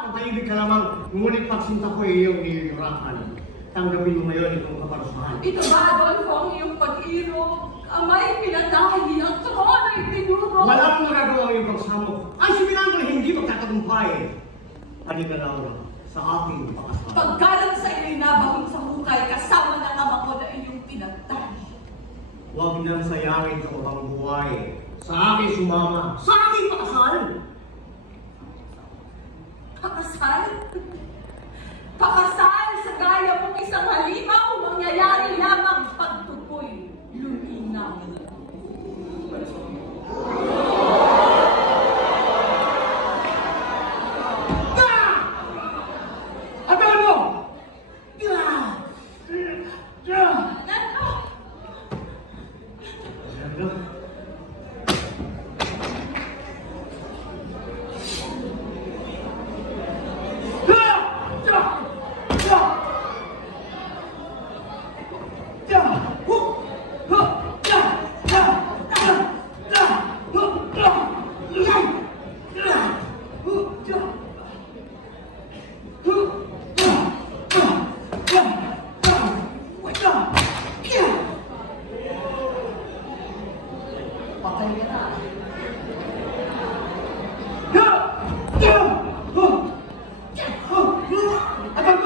Papaibig ka lamang. Ngunit pagsinta ko ay iyong nilirakan. Tanggapin mo ngayon itong kaparusahan. Ito ba, Adolfo, ang iyong pag-irog? Amay pinatahi at trono ay tinuro. Walang magagawa ang iyong pagsamok. Ang siminang ay hindi magtatagumpay. Halika, Laura, sa aking pakasama. Paggalang sa iyo'y nabahong sa hukay, kasama ng ama ko na iyong pinagtahi. Huwag nang sayangin sa utang buhay. Sa aking sumama. Sa aking pakasal. Pakasal? Pakasal sa gaya mong isang halimaw, mangyayari lamang pagtukoy luminaw. At ang